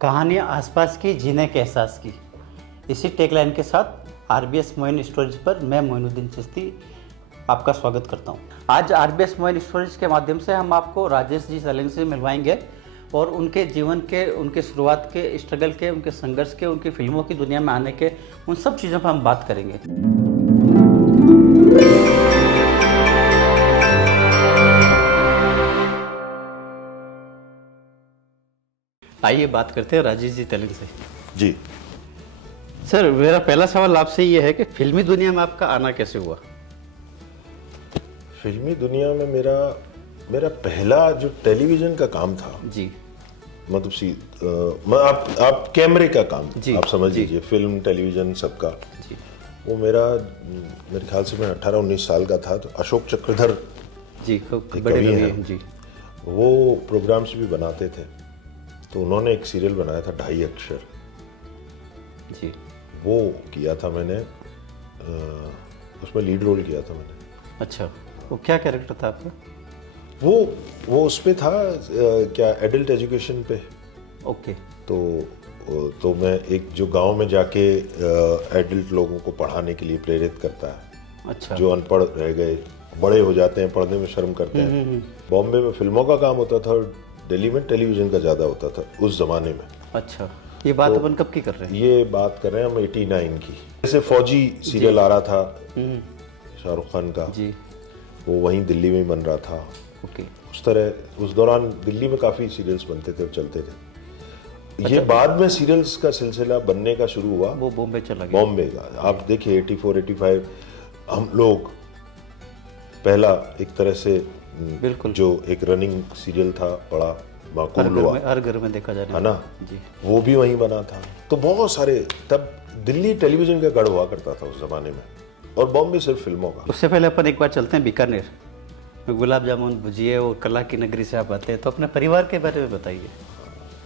कहानियाँ आसपास की, जीने के एहसास की। इसी टैगलाइन के साथ आरबीएस मोइन स्टोरीज पर मैं मोइनुद्दीन चिश्ती आपका स्वागत करता हूँ। आज आरबीएस मोइन स्टोरीज के माध्यम से हम आपको राजेश जी सैलेंग से मिलवाएंगे और उनके जीवन के, उनके शुरुआत के स्ट्रगल के, उनके संघर्ष के, उनकी फिल्मों की दुनिया में आने के, उन सब चीज़ों पर हम बात करेंगे। आइए बात करते हैं राजेश जी सैलेंग से। जी सर, मेरा पहला सवाल आपसे ये है कि फिल्मी दुनिया में आपका आना कैसे हुआ? फिल्मी दुनिया में मेरा पहला जो टेलीविजन का काम था, जी, मतलब आप कैमरे का काम, जी, आप समझ जी। लीजिए, फिल्म टेलीविजन सबका। जी, वो मेरे ख्याल से मैं 18-19 साल का था, तो अशोक चक्रधर जी, खूब एक बड़े कवि कवि हैं। हैं। जी, वो प्रोग्राम्स भी बनाते थे, तो उन्होंने एक सीरियल बनाया था 2.5 अक्षर, जी, वो किया था मैंने। उसमें लीड रोल किया था मैंने। अच्छा, वो क्या कैरेक्टर था आपका? वो उस पे था, क्या, एडल्ट एजुकेशन पे। ओके, तो मैं एक जो गांव में जाके एडल्ट लोगों को पढ़ाने के लिए प्रेरित करता है, अच्छा, जो अनपढ़ रह गए, बड़े हो जाते हैं, पढ़ने में शर्म करते हैं। बॉम्बे में फिल्मों का काम होता था और दिल्ली में टेलीविजन का ज़्यादा होता था उस ज़माने में। अच्छा, ये बात अपन कब की कर रहे हैं? ये बात कर रहे हैं हम 89 की। जैसे फौजी सीरियल आ रहा था शाहरुख खान का, जी, वो वहीं दिल्ली में ही बन रहा था। ओके, उस तरह उस दौरान दिल्ली में काफ़ी सीरियल्स बनते थे और चलते थे। ये बाद में सीरियल्स का सिलसिला बनने का शुरू हुआ, वो बॉम्बे चला गया। बॉम्बे का। आप देखिए 84-85 हम लोग पहला एक तरह से बिल्कुल, जो एक रनिंग सीरियल था, बड़ा माकूल हुआ, हर घर में देखा जा रहा है ना, जी, वो भी वहीं बना था। तो बहुत सारे, तब दिल्ली टेलीविजन का गढ़ हुआ करता था उस जमाने में, और बॉम्बे सिर्फ फिल्मों का। उससे पहले अपन एक बार चलते हैं बीकानेर। गुलाब जामुन, भुजिए और कला की नगरी से आप आते हैं, तो अपने परिवार के बारे में बताइए।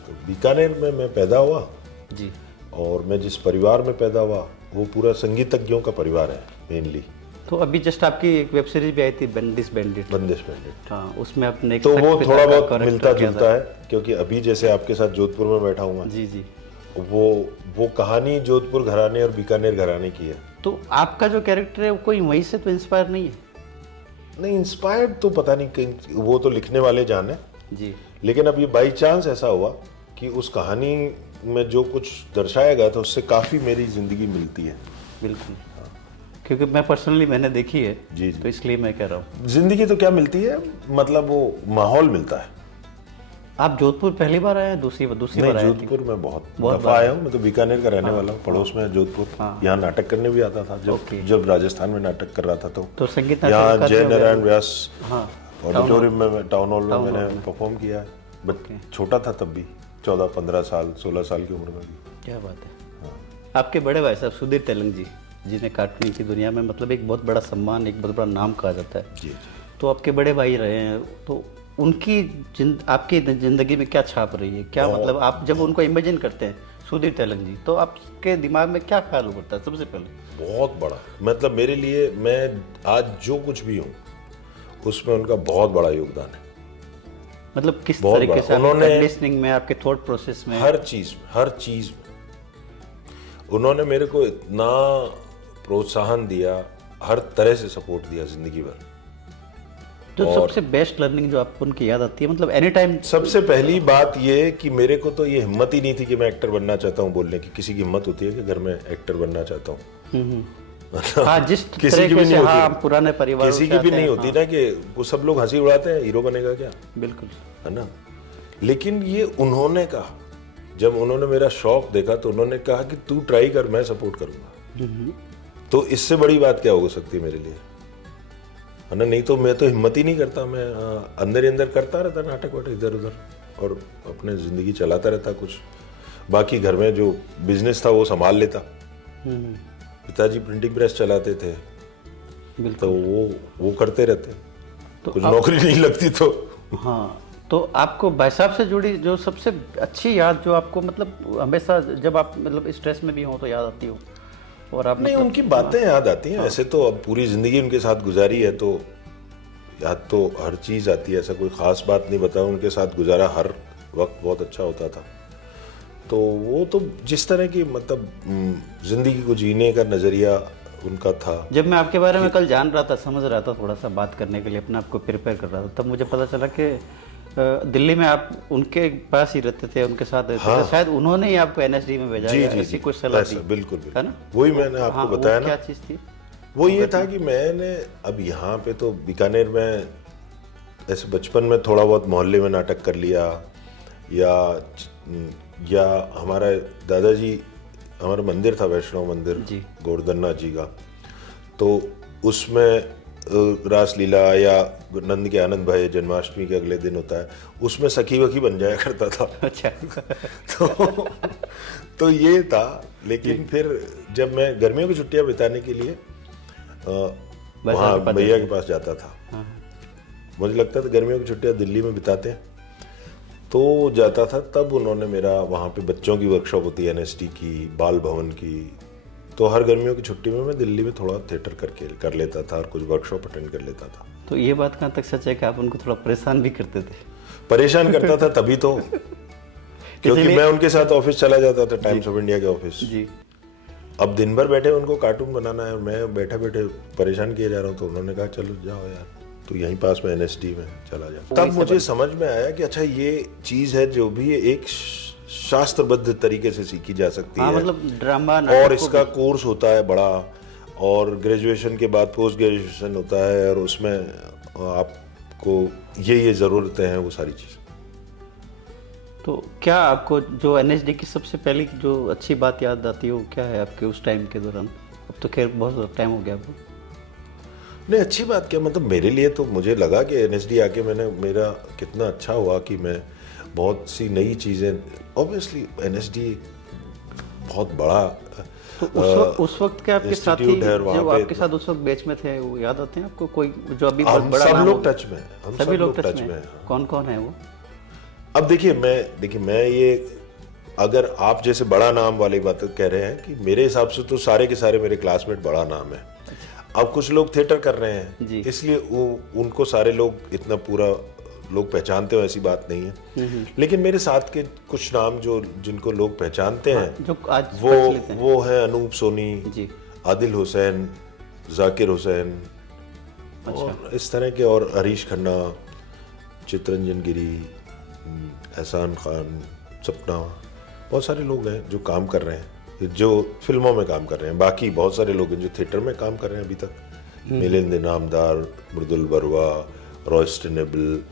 तो बीकानेर में मैं पैदा हुआ, जी, और मैं जिस परिवार में पैदा हुआ वो पूरा संगीतज्ञों का परिवार है मेनली। तो अभी जस्ट आपकी एक वेब सीरीज भी आई थी, बंदिश बैंडिट। बंदिश बैंडिट, हाँ, उसमें आपने एक तो सख्त वो पिता थोड़ा का बहुत कैरेक्टर मिलता किया जुलता था। है, क्योंकि अभी जैसे आपके साथ जोधपुर में बैठा हूँ मैं, जी, जी। वो कहानी जोधपुर घराने और बीकानेर घराने की है। तो आपका जो कैरेक्टर है वो कोई वहीं से तो इंस्पायर नहीं है? नहीं, इंस्पायर्ड तो पता नहीं कहीं, वो तो लिखने वाले जाने। जी, लेकिन अब ये बाई चांस ऐसा हुआ कि उस कहानी में जो कुछ दर्शाया गया था उससे काफ़ी मेरी ज़िंदगी मिलती है। बिल्कुल, क्योंकि मैं पर्सनली मैंने देखी है। जी जी। तो इसलिए मैं कह रहा हूँ। ज़िंदगी तो क्या मिलती है, मतलब वो माहौल मिलता है। आप जोधपुर पहली बार आए हैं, दूसरी नहीं, बार आए थे? जोधपुर में बहुत दफ़ा आया हूँ। मैं तो बीकानेर का रहने वाला हूँ, पड़ोस में है जोधपुर। यहाँ नाटक करने भी आता था, जब राजस्थान में नाटक कर रहा था। तो संगीत यहाँ नाटक जय नारायण व्यास हाँ, ऑडिटोरियम में, टाउन हॉल में मैंने परफॉर्म किया है। बट छोटा था तब भी, 14-15 साल, 16 साल की उम्र में भी। क्या बात है। आपके बड़े भाई साहब सुधीर तेलंग जी, जिन्हें कार्टून की दुनिया में मतलब एक बहुत बड़ा सम्मान, एक बहुत बड़ा नाम कहा जाता है। जी। तो आपके बड़े भाई रहे हैं, तो उनकी आपकी ज़िंदगी में क्या छाप रही है? क्या मतलब आप जब उनको इमेजिन करते हैं सुधीर तेलंग जी, तो आपके दिमाग में क्या ख्याल उभरता है सबसे पहले? बहुत बड़ा, मतलब मेरे लिए, मैं आज जो कुछ भी हूँ उसमें उनका बहुत बड़ा योगदान है। मतलब किस बहुत तरीके बड़ा। से उन्होंने लिसनिंग में, आपके थॉट प्रोसेस में? हर चीज़ में उन्होंने मेरे को इतना प्रोत्साहन दिया, हर तरह से सपोर्ट दिया ज़िंदगी भर। तो सबसे बेस्ट लर्निंग जो आपको उनकी याद आती है, मतलब एनी टाइम? सबसे पहली बात ये कि मेरे को तो ये हिम्मत ही नहीं थी कि मैं एक्टर बनना चाहता हूँ बोलने की। किसी की हिम्मत होती है कि घर में एक्टर बनना चाहता हूँ? हाँ, जिस किसी की भी नहीं हाँ, होती, पुराने परिवार किसी की भी नहीं होती ना, कि वो सब लोग हंसी उड़ाते हैं, हीरो बनेगा क्या, बिल्कुल, है ना। लेकिन ये उन्होंने कहा, जब उन्होंने मेरा शौक देखा तो उन्होंने कहा कि तू ट्राई कर, मैं सपोर्ट करूंगा। तो इससे बड़ी बात क्या हो सकती है मेरे लिए, है ना। नहीं तो मैं तो हिम्मत ही नहीं करता, मैं अंदर ही अंदर करता रहता नाटक वाटक इधर उधर, और अपने ज़िंदगी चलाता रहता। कुछ बाकी घर में जो बिजनेस था वो संभाल लेता। पिताजी प्रिंटिंग प्रेस चलाते थे, तो वो करते रहते। तो कुछ नौकरी नहीं लगती तो। हाँ, तो आपको भाई साहब से जुड़ी जो सबसे अच्छी याद जो आपको मतलब हमेशा जब आप मतलब स्ट्रेस में भी हो तो याद आती हो, और आप नहीं, उनकी बातें याद आती हैं। ऐसे तो अब पूरी ज़िंदगी उनके साथ गुजारी है, तो याद तो हर चीज़ आती है। ऐसा कोई ख़ास बात नहीं बताऊँ, उनके साथ गुजारा हर वक्त बहुत अच्छा होता था। तो वो तो जिस तरह की मतलब जिंदगी को जीने का नजरिया उनका था। जब मैं आपके बारे में कल जान रहा था, समझ रहा था, थोड़ा सा बात करने के लिए अपने आप को प्रिपेयर कर रहा था, तब मुझे पता चला कि दिल्ली में आप उनके पास ही रहते थे, उनके साथ रहते थे। शायद उन्होंने ही आपको एनएसडी में भेजा जी या जी ऐसी जी, कुछ सलाह दी, बिल्कुल है बिल्कुल, ना? वही मैंने आपको हाँ, वो बताया ना। क्या चीज़ थी? वो ये था कि मैंने अब यहाँ पे तो बीकानेर में ऐसे बचपन में थोड़ा बहुत मोहल्ले में नाटक कर लिया, या हमारा दादाजी, हमारा मंदिर था वैष्णव मंदिर जी। गोवर्धननाथ जी का, तो उसमें रासलीला या नंद के आनंद भाई जन्माष्टमी के अगले दिन होता है, उसमें सखी वखी बन जाया करता था। अच्छा। तो ये था। लेकिन फिर जब मैं गर्मियों की छुट्टियां बिताने के लिए वहाँ भैया के पास जाता था, मुझे लगता था गर्मियों की छुट्टियां दिल्ली में बिताते हैं, तो जाता था। तब उन्होंने मेरा वहाँ पे बच्चों की वर्कशॉप होती है एनएसडी की, बाल भवन की, तो हर गर्मियों की छुट्टी में मैं दिल्ली में थोड़ा थिएटर कर लेता था और कुछ वर्कशॉप अटेंड कर लेता था। तो ये बात कहाँ तक सच है कि आप उनको थोड़ा परेशान भी करते थे? परेशान करता था तभी तो, क्योंकि मैं उनके साथ ऑफिस चला जाता था, टाइम्स ऑफ इंडिया के ऑफिस जी। अब दिन भर बैठे उनको कार्टून बनाना है, मैं बैठे बैठे परेशान किए जा रहा हूँ, तो उन्होंने कहा चलो जाओ यार, तो यहीं पास में एनएसडी में चला जाओ। तब मुझे समझ में आया कि अच्छा ये चीज है जो भी एक शास्त्रबद्ध तरीके से सीखी जा सकती है, मतलब ड्रामा, और इसका कोर्स होता है बड़ा, और ग्रेजुएशन के बाद पोस्ट ग्रेजुएशन होता है, और उसमें आपको ये ज़रूरतें हैं, वो सारी चीज़। तो क्या आपको जो एनएसडी की सबसे पहली जो अच्छी बात याद आती है वो क्या है आपके उस टाइम के दौरान? अब तो खैर बहुत टाइम हो गया आपको। नहीं, अच्छी बात क्या, मतलब मेरे लिए तो मुझे लगा कि एनएसडी आके मेरा कितना अच्छा हुआ कि मैं बहुत सी नई चीज़ें, ऑब्वियसली एनएसडी बहुत बड़ा तो उस वक्त के आपके साथी जो आपके साथ उस वक्त बैच में थे वो याद आते हैं आपको? कोई जो अभी बहुत बड़ा सब लोग टच में, हम सभी लोग टच में हैं। कौन कौन है वो? अब देखिए मैं ये, अगर आप जैसे बड़ा नाम वाली बात कह रहे हैं, कि मेरे हिसाब से तो सारे के सारे मेरे क्लासमेट बड़ा नाम है। अब कुछ लोग थिएटर कर रहे हैं इसलिए उनको सारे लोग इतना पूरा लोग पहचानते हो, ऐसी बात नहीं है। लेकिन मेरे साथ के कुछ नाम जिनको लोग पहचानते हैं, जो आज वो है अनूप सोनी, आदिल हुसैन, जाकिर हुसैन, और इस तरह के, और हरीश खन्ना, चित्रंजन गिरी, एहसान खान, सपना, बहुत सारे लोग हैं जो काम कर रहे हैं, जो फिल्मों में काम कर रहे हैं। बाकी बहुत सारे लोग हैं जो थिएटर में काम कर रहे हैं अभी तक, मिलिंद इनामदार, मृदुल बरुआ, रॉयस्टन एबल,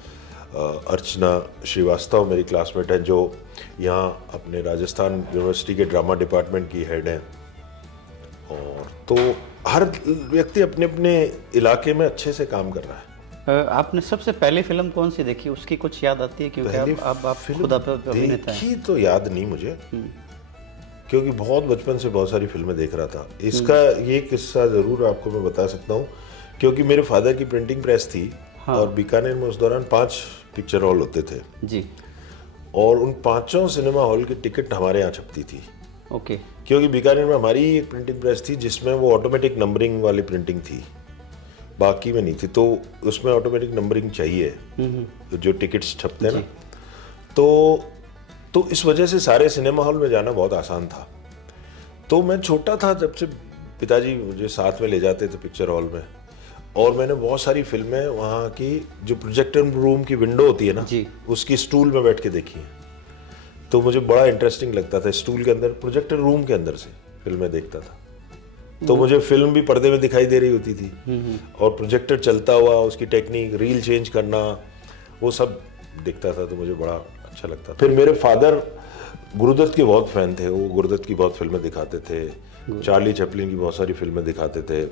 अर्चना श्रीवास्तव मेरी क्लासमेट है, जो यहाँ अपने राजस्थान यूनिवर्सिटी के ड्रामा डिपार्टमेंट की हेड हैं। और तो हर व्यक्ति अपने अपने इलाके में अच्छे से काम कर रहा है। आपने सबसे पहली फिल्म कौन सी देखी, उसकी कुछ याद आती है? क्योंकि आप खुद अभिनेता हैं। देखी तो याद नहीं मुझे, क्योंकि बहुत बचपन से बहुत सारी फिल्में देख रहा था। इसका ये किस्सा ज़रूर आपको मैं बता सकता हूँ, क्योंकि मेरे फादर की प्रिंटिंग प्रेस थी। और बीकानेर में उस दौरान 5 पिक्चर हॉल होते थे जी, और उन 5 सिनेमा हॉल की टिकट हमारे यहाँ छपती थी। ओके। क्योंकि बीकानेर में हमारी एक प्रिंटिंग प्रेस थी जिसमें वो ऑटोमेटिक नंबरिंग वाली प्रिंटिंग थी, बाकी में नहीं थी, तो उसमें ऑटोमेटिक नंबरिंग चाहिए जो टिकट्स छपते हैं ना, तो इस वजह से सारे सिनेमा हॉल में जाना बहुत आसान था। तो मैं छोटा था जब से पिताजी मुझे साथ में ले जाते थे पिक्चर हॉल में, और मैंने बहुत सारी फिल्में वहाँ की जो प्रोजेक्टर रूम की विंडो होती है ना जी, उसकी स्टूल में बैठ के देखी है। तो मुझे बड़ा इंटरेस्टिंग लगता था, स्टूल के अंदर, प्रोजेक्टर रूम के अंदर से फिल्में देखता था। तो मुझे फिल्म भी पर्दे में दिखाई दे रही होती थी, और प्रोजेक्टर चलता हुआ, उसकी टेक्निक, रील चेंज करना, वो सब दिखता था, तो मुझे बड़ा अच्छा लगता था। फिर मेरे फादर गुरुदत्त के बहुत फैन थे, वो गुरुदत्त की बहुत फिल्में दिखाते थे, चार्ली चैपलिन की बहुत सारी फिल्में दिखाते थे।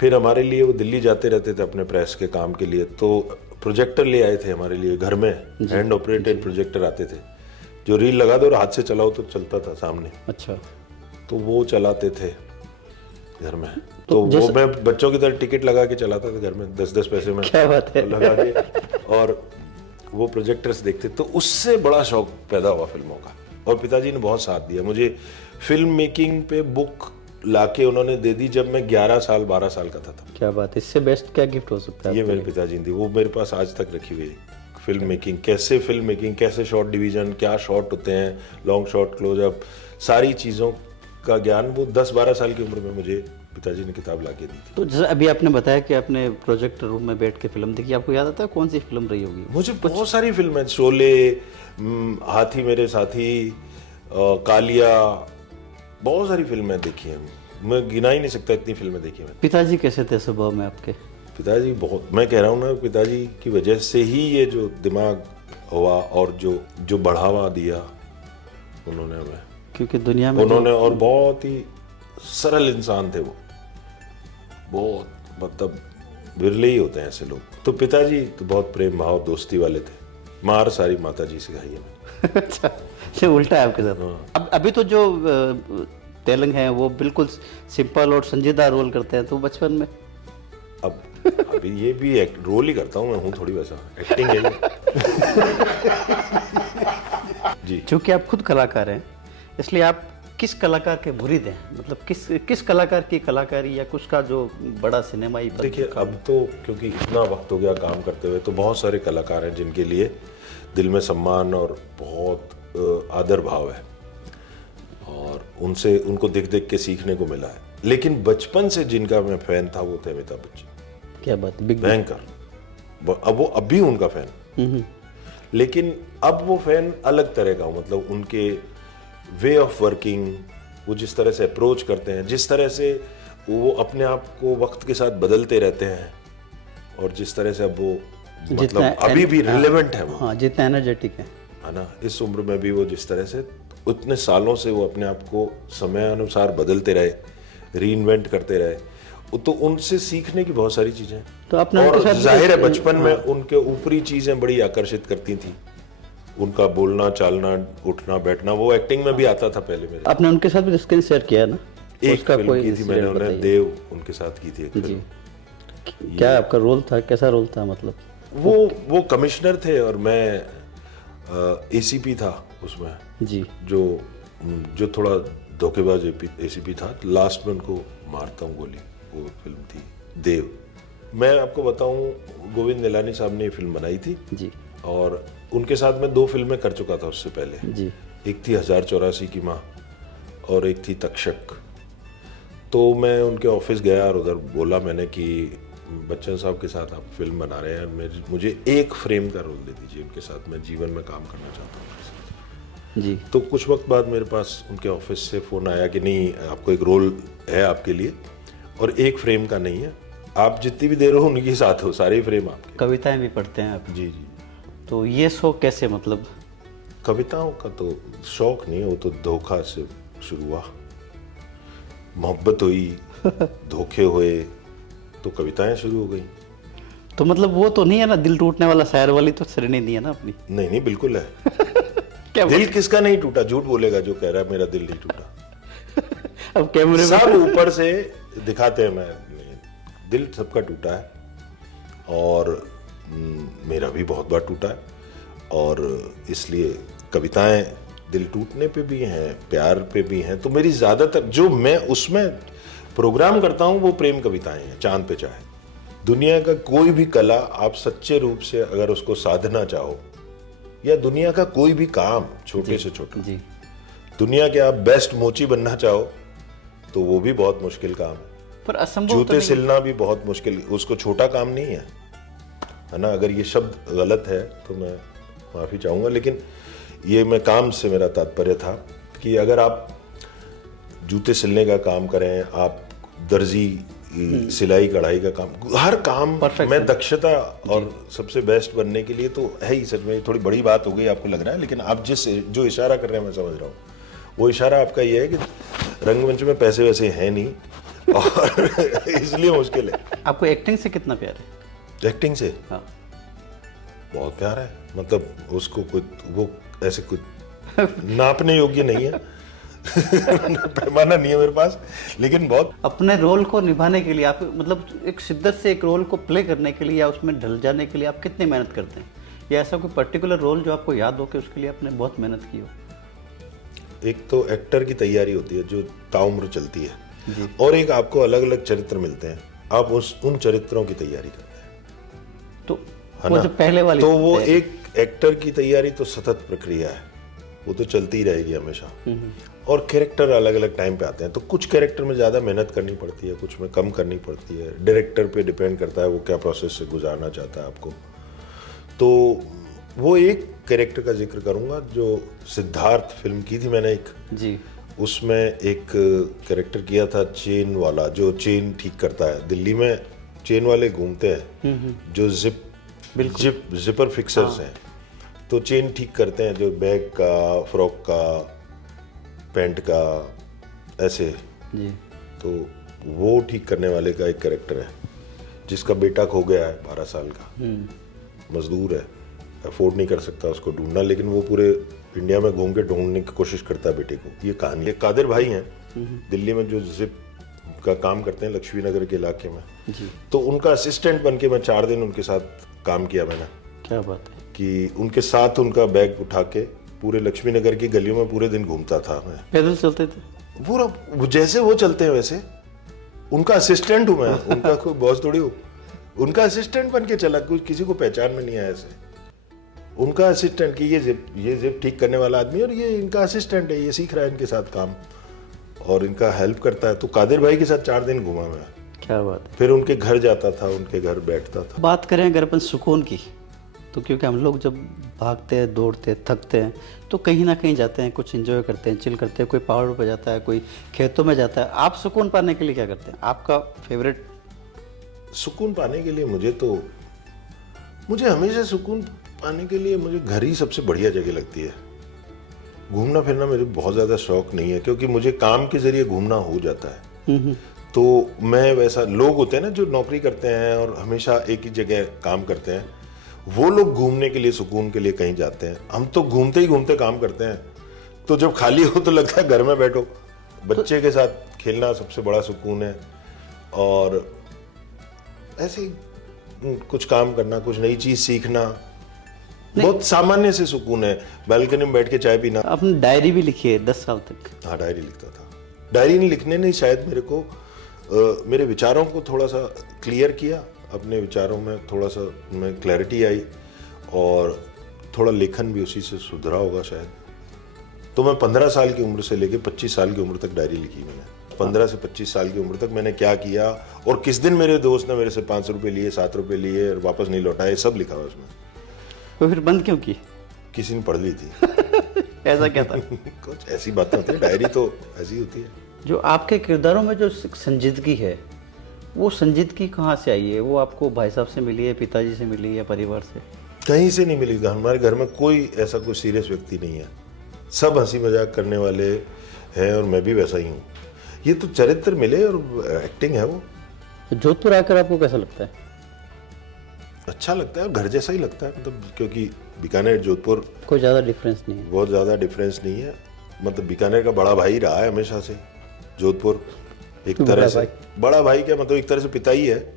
फिर हमारे लिए वो दिल्ली जाते रहते थे अपने प्रेस के काम के लिए, तो प्रोजेक्टर ले आए थे हमारे लिए घर में, हैंड ऑपरेटेड प्रोजेक्टर आते थे, जो रील लगा दो और हाथ से चलाओ तो चलता था सामने। अच्छा। तो वो चलाते थे घर में, तो वो मैं बच्चों की तरह टिकट लगा के चलाता था घर में, 10-10 पैसे में। क्या बात है। लगा के, और वो प्रोजेक्टर्स देखते, तो उससे बड़ा शौक पैदा हुआ फिल्मों का। और पिताजी ने बहुत साथ दिया मुझे। फिल्म मेकिंग पे बुक लाके उन्होंने दे दी जब मैं 11 साल 12 साल का था। क्या बात है, इससे बेस्ट क्या गिफ्ट हो सकता है? ये मेरे पिताजी ने दी, वो मेरे पास आज तक रखी हुई है फिल्म मेकिंग, कैसे शॉट डिवीजन, क्या शॉट होते हैं, लॉन्ग शॉट, क्लोजअप, सारी चीज़ों का ज्ञान वो 10-12 साल की उम्र में मुझे पिताजी ने किताब ला के दी थी। तो जैसे अभी आपने बताया कि आपने प्रोजेक्टर रूम में बैठ के फिल्म देखी, आपको याद आता है कौन सी फिल्म रही होगी? मुझे बहुत सारी फिल्में, शोले, हाथी मेरे साथी, कालिया, बहुत सारी फिल्में देखी हैं। मैं गिना ही नहीं सकता, इतनी फिल्में देखी हैं। पिताजी कैसे थे स्वभाव में आपके? पिताजी बहुत, मैं कह रहा हूँ ना, पिताजी की वजह से ही ये जो दिमाग हुआ और जो बढ़ावा दिया उन्होंने हमें, क्योंकि दुनिया में उन्होंने, और बहुत ही सरल इंसान थे वो, बहुत, मतलब विरले ही होते हैं ऐसे लोग। तो पिताजी तो बहुत प्रेम भाव दोस्ती वाले थे। मार सारी माता जी सिखाई है मैंने। अच्छा, ये उल्टा है आपके साथ। अब अभी तो जो तेलंग है वो बिल्कुल सिंपल और संजीदा रोल करते हैं, तो बचपन में अब अभी ये भी रोल ही करता हूँ मैं, हूँ थोड़ी वैसा, एक्टिंग है जी। चूंकि आप खुद कलाकार हैं, इसलिए आप किस कलाकार के मुरीद हैं? मतलब किस कलाकार की कलाकारी या कुछ का जो बड़ा सिनेमाई पर? देखिए, अब तो क्योंकि इतना वक्त हो गया काम करते हुए, तो बहुत सारे कलाकार हैं जिनके लिए दिल में सम्मान और बहुत आदर भाव है, और उनको देख देख के सीखने को मिला है। लेकिन बचपन से जिनका मैं फैन था वो थे अमिताभ बच्चन। क्या बात है, बिग भयंकर। अब वो अब भी उनका फैन, लेकिन अब वो फैन अलग तरह का हूँ। मतलब उनके वे ऑफ वर्किंग, वो जिस तरह से अप्रोच करते हैं, जिस तरह से वो अपने आप को वक्त के साथ बदलते रहते हैं, और जिस तरह से अब वो मतलब अभी भी रिलेवेंट है वो। हाँ, जितना एनर्जेटिक है ना, इस उम्र में भी वो जिस तरह से उतने सालों से वो अपने आप को समय अनुसार बदलते रहे, रीइन्वेंट करते रहे, तो उनसे सीखने की बहुत सारी चीजें। तो आपने और उनके साथ जाहिर है बचपन में उनके ऊपरी चीजें बड़ी आकर्षित करती थी, उनका बोलना चालना, उठना बैठना, वो एक्टिंग में भी आता था पहले मेरे। आपने उनके साथ भी स्क्रीन शेयर किया ना? एक फिल्म की थी मैंने, उन्हें देव उनके साथ की थी एक फिल्म। क्या आपका रोल था, कैसा रोल था? मतलब वो कमिश्नर थे और मैं एसीपी था उसमें जी, जो थोड़ा धोखेबाज एसीपी था। लास्ट में उनको मारता हूँ गोली, वो फिल्म थी देव। मैं आपको बताऊं, गोविंद निलानी साहब ने ये फिल्म बनाई थी जी, और उनके साथ मैं 2 फिल्में कर चुका था उससे पहले जी। एक थी 1084 की माँ और एक थी तक्षक। तो मैं उनके ऑफिस गया और उधर बोला मैंने कि बच्चन साहब के साथ आप फिल्म बना रहे हैं, मुझे एक फ्रेम का रोल दे दीजिए उनके साथ, मैं जीवन में काम करना चाहता हूँ उनके साथ। जी। तो कुछ वक्त बाद मेरे पास उनके ऑफिस से फ़ोन आया कि नहीं, आपको एक रोल है आपके लिए, और एक फ्रेम का नहीं है, आप जितनी भी देर हो उनके साथ हो, सारे फ्रेम आपके। कविताएं भी पढ़ते हैं आप? जी जी। तो ये शौक कैसे, मतलब? कविताओं का तो शौक नहीं, वो तो धोखा से शुरू हुआ, मोहब्बत हुई, धोखे हुए, तो कविताएं शुरू हो गई। तो मतलब वो तो नहीं है ना, दिल टूटने वाला शायर वाली तो श्रेणी नहीं है ना अपनी? नहीं नहीं, बिल्कुल है। क्या दिल किसका नहीं टूटा? झूठ बोलेगा जो कह रहा है मेरा दिल नहीं टूटा। अब कैमरे में सब ऊपर से दिखाते हैं, मैं दिल सबका टूटा है, और मेरा भी बहुत बार टूटा है, और इसलिए कविताएं दिल टूटने पे भी हैं, प्यार पे भी हैं। तो मेरी ज़्यादातर जो मैं उसमें प्रोग्राम करता हूँ वो प्रेम कविताएं हैं, चांद पे चाहे। दुनिया का कोई भी कला आप सच्चे रूप से अगर उसको साधना चाहो, या दुनिया का कोई भी काम छोटे से छोटा, जी, दुनिया के आप बेस्ट मोची बनना चाहो तो वो भी बहुत मुश्किल काम है। पर असंभव जूते सिलना भी बहुत मुश्किल, उसको छोटा काम नहीं है ना। अगर ये शब्द गलत है तो मैं माफ़ी चाहूँगा, लेकिन ये मैं काम से मेरा तात्पर्य था कि अगर आप जूते सिलने का काम करें, आप दर्जी, सिलाई कढ़ाई का काम, हर काम में दक्षता और सबसे बेस्ट बनने के लिए तो है ही। सच में थोड़ी बड़ी बात हो गई आपको लग रहा है, लेकिन आप जो इशारा कर रहे हैं मैं समझ रहा हूँ। वो इशारा आपका ये है कि रंगमंच में पैसे वैसे हैं नहीं, और इसलिए मुश्किल है। आपको एक्टिंग से कितना प्यार है? एक्टिंग से हाँ, बहुत प्यार है। मतलब उसको कुछ वो ऐसे कुछ नापने योग्य नहीं है, पैमाना नहीं है मेरे पास, लेकिन बहुत। अपने रोल को निभाने के लिए आप, मतलब एक शिद्दत से एक रोल को प्ले करने के लिए या उसमें ढल जाने के लिए आप कितनी मेहनत करते हैं? या ऐसा कोई पर्टिकुलर रोल जो आपको याद हो कि उसके लिए आपने बहुत मेहनत की हो? एक तो एक्टर की तैयारी होती है जो ताउम्र चलती है, और एक आपको अलग अलग चरित्र मिलते हैं, आप उन चरित्रों की तैयारी करते हैं। तो है वो ना? जो पहले वाली तो वो एक एक्टर की तैयारी तो सतत प्रक्रिया है, वो तो चलती ही रहेगी हमेशा। और कैरेक्टर अलग अलग टाइम पे आते हैं, तो कुछ कैरेक्टर में ज़्यादा मेहनत करनी पड़ती है, कुछ में कम करनी पड़ती है। डायरेक्टर पे डिपेंड करता है वो क्या प्रोसेस से गुजारना चाहता है आपको। तो वो एक कैरेक्टर का जिक्र करूंगा जो सिद्धार्थ फिल्म की थी मैंने एक, जी उसमें एक कैरेक्टर किया था चेन वाला, जो चेन ठीक करता है। दिल्ली में चेन वाले घूमते हैं जो जिपर फिक्सर्स हैं, तो चेन ठीक करते हैं, जो बैग का, फ्रॉक का, पैंट का, ऐसे। जी तो वो ठीक करने वाले का एक कैरेक्टर है जिसका बेटा खो गया है 12 साल का, मजदूर है, अफोर्ड नहीं कर सकता उसको ढूंढना, लेकिन वो पूरे इंडिया में घूम के ढूंढने की कोशिश करता है बेटे को। ये कहानी है। कादिर भाई हैं दिल्ली में जो जिप का काम करते हैं लक्ष्मी नगर के इलाके में, जी तो उनका असिस्टेंट बन के मैं 4 दिन उनके साथ काम किया मैंने। क्या बात है। कि उनके साथ उनका बैग उठा के पूरे लक्ष्मी नगर की गलियों में पूरे दिन घूमता था मैं। पैदल चलते थे? पूरा जैसे वो चलते हैं वैसे, उनका असिस्टेंट हूँ मैं, उनका कोई बॉस थोड़ी हूँ। उनका असिस्टेंट बन के चला, कुछ किसी को पहचान में नहीं आया ऐसे। उनका असिस्टेंट कि ये जिप ठीक करने वाला आदमी और ये इनका असिस्टेंट है, ये सीख रहा है इनके साथ काम और इनका हेल्प करता है। तो कादिर भाई के साथ 4 दिन घूमा मैं। क्या बात है। फिर उनके घर जाता था, उनके घर बैठता था। बात करें अगर अपन सुकून की, तो क्योंकि हम लोग जब भागते हैं, दौड़ते हैं, थकते हैं, तो कहीं ना कहीं जाते हैं, कुछ एंजॉय करते हैं, चिल करते हैं। कोई पहाड़ों पर जाता है, कोई खेतों में जाता है। आप सुकून पाने के लिए क्या करते हैं? आपका फेवरेट? सुकून पाने के लिए मुझे हमेशा सुकून पाने के लिए मुझे घर ही सबसे बढ़िया जगह लगती है। घूमना फिरना मुझे बहुत ज़्यादा शौक नहीं है, क्योंकि मुझे काम के जरिए घूमना हो जाता है। तो मैं वैसा, लोग होते हैं ना जो नौकरी करते हैं और हमेशा एक ही जगह काम करते हैं, वो लोग घूमने के लिए, सुकून के लिए कहीं जाते हैं। हम तो घूमते ही घूमते काम करते हैं। तो जब खाली हो तो लगता है घर में बैठो, बच्चे के साथ खेलना सबसे बड़ा सुकून है। और ऐसे ही कुछ काम करना, कुछ नई चीज सीखना, बहुत सामान्य से सुकून है। बालकनी में बैठ के चाय पीना। आपने डायरी भी लिखी है 10 साल तक? हाँ, डायरी लिखता था। डायरी लिखने ने शायद मेरे को मेरे विचारों को थोड़ा सा क्लियर किया, अपने विचारों में थोड़ा सा में क्लैरिटी आई और थोड़ा लेखन भी उसी से सुधरा होगा शायद। तो मैं 15 साल की उम्र से लेकर 25 साल की उम्र तक डायरी लिखी मैंने। 15 से 25 साल की उम्र तक मैंने क्या किया और किस दिन मेरे दोस्त ने मेरे से 5 रुपये लिए, 7 रुपये लिए और वापस नहीं लौटाए, सब लिखा हुआ उसमें। तो फिर बंद क्यों की? किसी ने पढ़ ली थी। ऐसा क्या था? कुछ ऐसी बातें होती है, डायरी तो ऐसी होती है। जो आपके किरदारों में जो संजीदगी है, वो संजीदगी कहाँ से आई है? वो आपको भाई साहब से मिली है, पिताजी से मिली है, या परिवार से? कहीं से नहीं मिली। हमारे घर में कोई ऐसा कोई सीरियस व्यक्ति नहीं है, सब हंसी मजाक करने वाले हैं और मैं भी वैसा ही हूँ। ये तो चरित्र मिले और एक्टिंग है वो। जोधपुर आकर आपको कैसा लगता है? अच्छा लगता है, घर जैसा ही लगता है, मतलब क्योंकि बीकानेर जोधपुर कोई ज़्यादा डिफरेंस नहीं है? बहुत ज़्यादा डिफरेंस नहीं है। मतलब बीकानेर का बड़ा भाई रहा है हमेशा से जोधपुर, एक तरह से बड़ा भाई क्या, मतलब एक तरह से पिता ही है।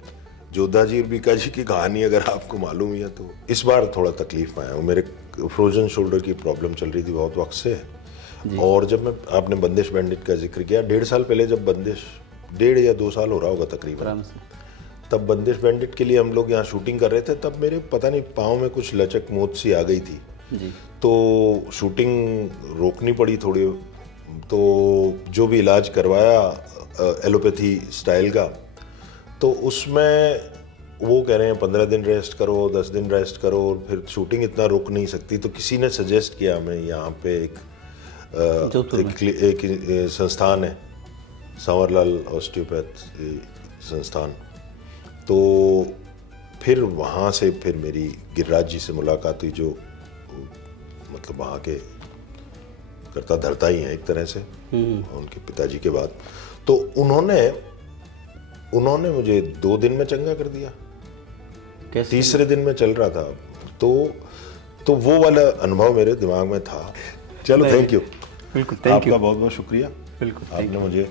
जोधा जी और बीका जी की कहानी अगर आपको मालूम ही है तो। इस बार थोड़ा तकलीफ में आया हूँ, मेरे फ्रोजन शोल्डर की प्रॉब्लम चल रही थी बहुत वक्त से। और जब मैं, आपने बंदिश बैंडिट का जिक्र किया, 1.5 साल पहले जब बंदिश, 1.5 या 2 साल हो रहा होगा तकरीबन, तब बंदिश बैंडिट के लिए हम लोग यहाँ शूटिंग कर रहे थे। तब मेरे पता नहीं पाँव में कुछ लचक मोच सी आ गई थी जी। तो शूटिंग रोकनी पड़ी थोड़ी। तो जो भी इलाज करवाया एलोपैथी स्टाइल का, तो उसमें वो कह रहे हैं 15 दिन रेस्ट करो, 10 दिन रेस्ट करो, और फिर शूटिंग इतना रुक नहीं सकती। तो किसी ने सजेस्ट किया हमें यहाँ पे एक संस्थान है, संवरलाल ऑस्टियोपैथ संस्थान। तो फिर वहाँ से फिर मेरी गिरिराज जी से मुलाकात हुई, जो मतलब वहाँ के करता धरता ही हैं एक तरह से उनके पिताजी के बाद। तो उन्होंने मुझे 2 दिन में चंगा कर दिया। तीसरे दिन में चल रहा था तो वो वाला अनुभव मेरे दिमाग में था। चलो, थैंक यू। बिल्कुल, थैंक यू। आपका बहुत बहुत शुक्रिया। बिल्कुल, आपने मुझे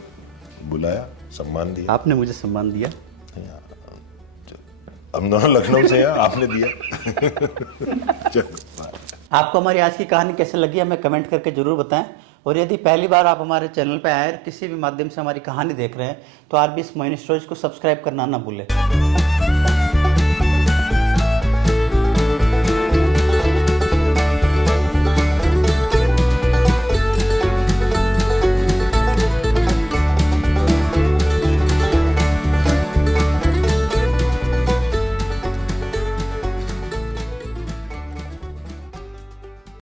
बुलाया, सम्मान दिया। आपने मुझे सम्मान दिया। हम दोनों लखनऊ से हैं, आपने दिया। चलो, आपको हमारी आज की कहानी कैसे लगी हमें कमेंट करके जरूर बताएं। और यदि पहली बार आप हमारे चैनल पर आए, किसी भी माध्यम से हमारी कहानी देख रहे हैं, तो आरबीएस मोइन स्टोरीज को सब्सक्राइब करना ना भूलें।